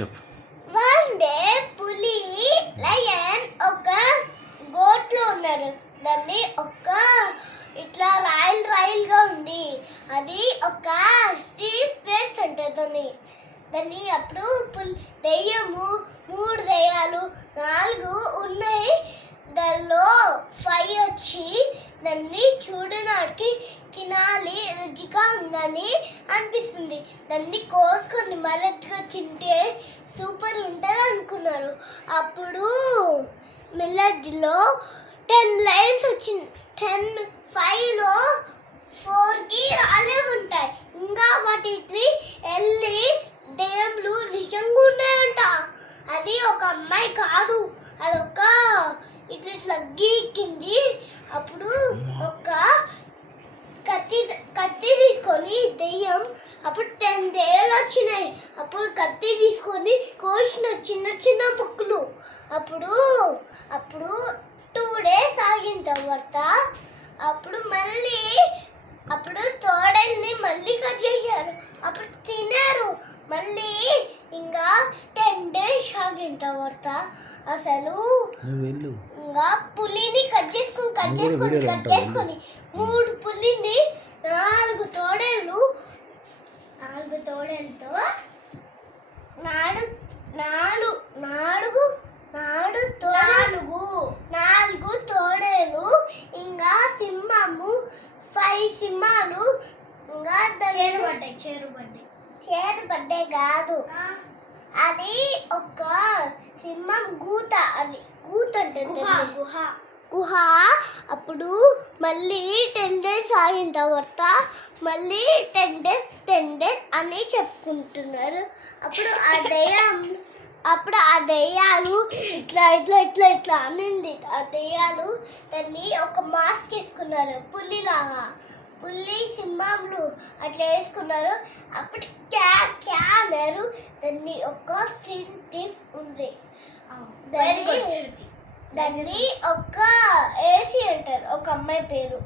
చెప్పు. One day పులి lion ఒక గోట్లో ఉన్నారు దాన్ని ఒక ఇట్లా రాయల్ రాయల్గా ఉంది. అది ఒక సీ ఫేస్ అంటారు దాన్ని. దాన్ని అప్పుడు పులి దెయ్యము మూడు దెయ్యాలు నాలుగు ఉన్నాయి. దానిలో ఫైవ్ వచ్చి దాన్ని చూడడానికి తినాలి రుచిగా ఉందని అనిపిస్తుంది. దాన్ని కోసుకొని మరత్గా తింటే సూపర్ ఉంటుంది అనుకున్నారు. అప్పుడు మిల్లడ్లో టెన్ లైన్స్ వచ్చింది. టెన్ ఫైవ్లో ఫోర్కి రాలే ఉంటాయి. ఇంకా వాటికి వెళ్ళి దేవుళ్ళు నిజంగా ఉన్నాయంట. అది ఒక అమ్మాయి కాదు. అదొక ఇట్లా ఇట్లా గీకింది అప్పుడు ఒక కత్తి తీసుకొని దెయ్యం అప్పుడు టెన్ దెయ్యాలు వచ్చినాయి. అప్పుడు కత్తి తీసుకొని కోసిన చిన్న చిన్న ముక్కులు. అప్పుడు అప్పుడు టూ డేస్ ఆగిన తర్వాత అప్పుడు మళ్ళీ అప్పుడు తోడల్ని మళ్ళీ కట్ చేశారు. అప్పుడు తినారు మళ్ళీ ఇంకా టెన్ డేస్ ఆగిన తర్వాత అసలు ఇంకా పులిని కట్ చేసుకొని కట్ చేసుకొని కట్? చేసుకొని మూడు పులిని నాలుగు తోడేళ్ళు నాలుగు తోడేళ్ళతో నాడు నాడు నాలుగు నాడు నాలుగు నాలుగు తోడేలు ఇంకా సింహము ఫైవ్ సింహాలు ఇంకా చేరుబడ్డాయి చేరుబడ్డాయి చేరుబడ్డాయి కాదు. అది ఒక సింహం గూత అది గూత అంటే గుహ గుహ. ఊహ. అప్పుడు మళ్ళీ టెన్ డేస్ ఆగిన తర్వాత మళ్ళీ టెన్ డేస్ టెన్ డేస్ అని చెప్పుకుంటున్నారు. అప్పుడు ఆ దయ్యం అప్పుడు ఆ దయ్యాలు ఇట్లా ఇట్లా ఇట్లా ఇట్లా అనింది. ఆ దయ్యాలు దాన్ని ఒక మాస్క్ వేసుకున్నారు పులిలాగా పుల్లి సింహంలు అట్లా వేసుకున్నారు. అప్పుడు క్యా క్యా అన్నారు. దాన్ని ఒక సింటిఫ్ ఉంది. దాన్ని దాన్ని ఒక ఏసీ అంటారు. ఒక అమ్మాయి పేరు.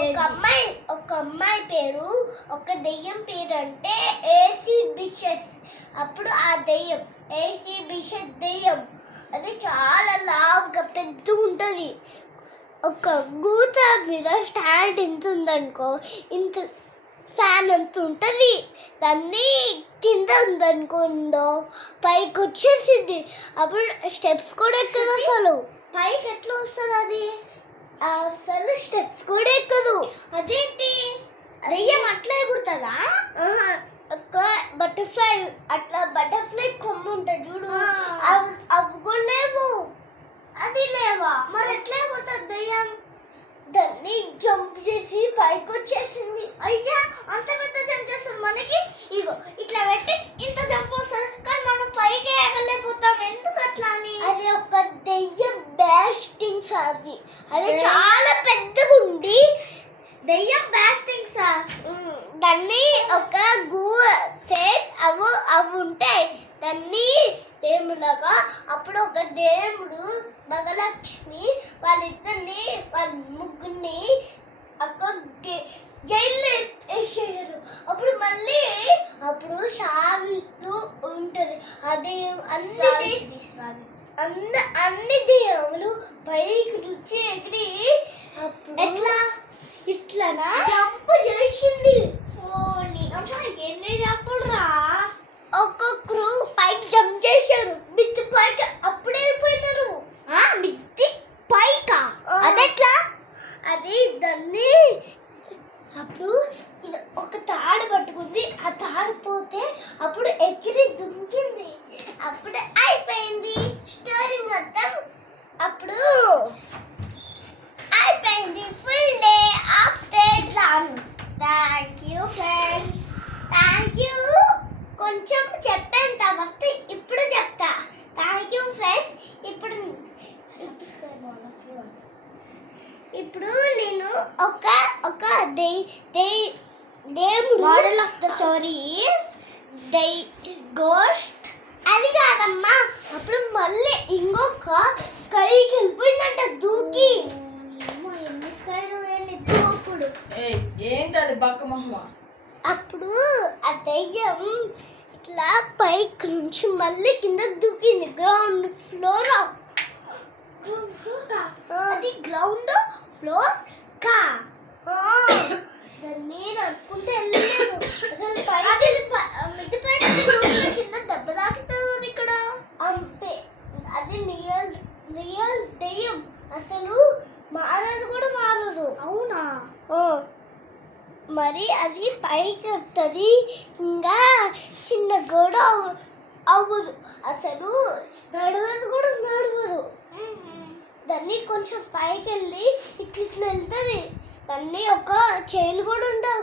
ఒక అమ్మాయి ఒక అమ్మాయి పేరు ఒక దెయ్యం పేరు అంటే ఏసీ బిషెస్. అప్పుడు ఆ దెయ్యం ఏసీ బిషెస్ దెయ్యం. అది చాలా లావుగా పెద్దగా ఉంటుంది. ఒక గూత మీద స్టాండ్ ఎంత ఉందనుకో ఇంత ఫ్యాన్ అంత ఉంటుంది? దాన్ని కింద ఉందనుకో ఉందో పైకి వచ్చేసింది అప్పుడు స్టెప్స్ కూడా ఎక్కదు అసలు. పైకి ఎట్లా వస్తుంది అది? అసలు స్టెప్స్ కూడా ఎక్కదు. అదేంటి? దెయ్యం అట్లా ఎగురుతుందా? ఒక బటర్ఫ్లై అట్లా బటర్ఫ్లై కొమ్ము ఉంటుంది చూడు. అవి అవి కూడా లేవు. అది లేవా? మరి ఎట్లా ఎగురుతుంది దెయ్యం? దాన్ని జంప్ చేసి పైకి వచ్చేసింది. అయ్యా అంత పెద్ద జంప్ చేస్తుంది మనకి ఇగో ఇట్లా పెట్టి ఇంత జంప్ వస్తుంది కానీ మనం పైకి ఎగలేకపోతాం ఎందుకు అట్లా అని అది ఒక దెయ్యం బ్యాస్టింగ్స్ అది అది చాలా పెద్దగా ఉండి దెయ్యం బ్యాస్టింగ్స్ దాన్ని ఒక గూ సెట్ అవు అవి ఉంటాయి దాన్ని దేవులాగా అప్పుడు ఒక దేవుడు భగలక్ష్మి వాళ్ళిద్దరిని వాళ్ళ ముగ్గురిని ఒక జైల్లో వేసేసారు అప్పుడు మళ్ళీ అప్పుడు సావితూ ఉంటది. అది అన్ని అన్ని అన్ని దేవులు పైకి రుచి ఎగిరి ఎట్లా ఇట్లనా జంప్ చేసింది ఓని అమ్మా ఎన్ని జంపులు రా ఒక్కొక్కరు పైకి జంప్ చేశారు మిద్ది పైకి అప్పుడే వెళ్ళిపోయినారు మిద్ది పైక అదెట్లా అది దాన్ని అప్పుడు ఇది ఒక తాడు పట్టుకుంది ఆ తాడు పోతే అప్పుడు ఎగిరి దుంకింది. అప్పుడు అయిపోయింది. స్టోరీ మొత్తం అప్పుడు అయిపోయింది. Full day after done thank you friends thank you కొంచెం చెప్పాను తర్వాత ఇప్పుడు చెప్తా. థ్యాంక్ యూ ఫ్రెండ్స్ ఇప్పుడు ఇప్పుడు నేను ఒక ఒక దే దే దేవుడు model of the story the ghost అది కాదమ్మా. అప్పుడు మళ్ళీ ఇంకొక స్కైకి వెళ్ళిపోయిందంట దూకి. ఎన్ని స్కైలు దూకుడు ఏయ్ ఏంటది బక్క మొహమ? అప్పుడు ఆ దెయ్యం ఇట్లా పైకి నుంచి మళ్ళీ కింద దూకింది. గ్రౌండ్ ఫ్లోర్ అది గ్రౌండ్ ఫ్లోర్ రియల్ దెయ్యం. అసలు మారదు కూడా మారదు. అవునా? మరి అది పైకి వస్తుంది ఇంకా చిన్న గోడ అవ్వ- అవ్వదు. అసలు నడవదు కూడా నడవదు. దాన్ని కొంచెం పైకి వెళ్ళి ఇట్లా ఇట్లా వెళ్తుంది. దాన్ని ఒక చేలు కూడా ఉండవు.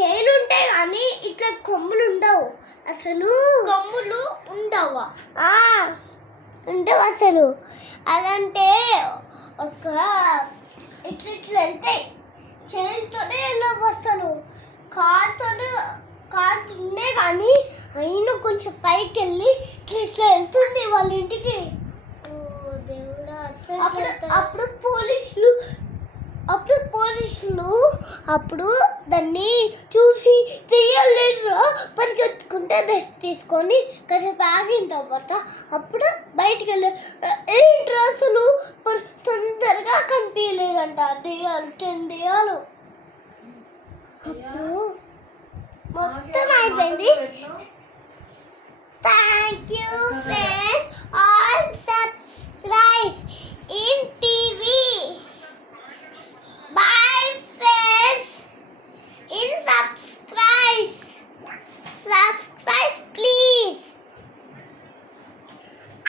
చేలు ఉంటాయి కానీ ఇట్లా కొమ్ములు ఉండవు. అసలు కొమ్ములు ఉండవా? ఉండవు అసలు. అదంటే ఒక ఇట్లా ఇట్లా వెళ్తాయి చేతితోనే వెళ్ళవు అసలు. కాలుతోనే కాలుతుండే కానీ అయినా కొంచెం పైకి వెళ్ళి ఇట్లా ఇట్లా వెళ్తుంది వాళ్ళ ఇంటికి. అప్పుడు అప్పుడు పోలీసులు అప్పుడు పోలీసులు అప్పుడు దాన్ని చూసి తీయలేరు. పరిగెత్తుకుంటే రెస్ట్ తీసుకొని కాసేపు ఆగిన తర్వాత అప్పుడు బయటికి వెళ్ళి ఏంటి అసలు? తొందరగా కనిపించలేదంట. దెయ్యాలు టెన్ దెయ్యాలు. అప్పుడు మొత్తం అయిపోయింది. Thank you friends all subscribe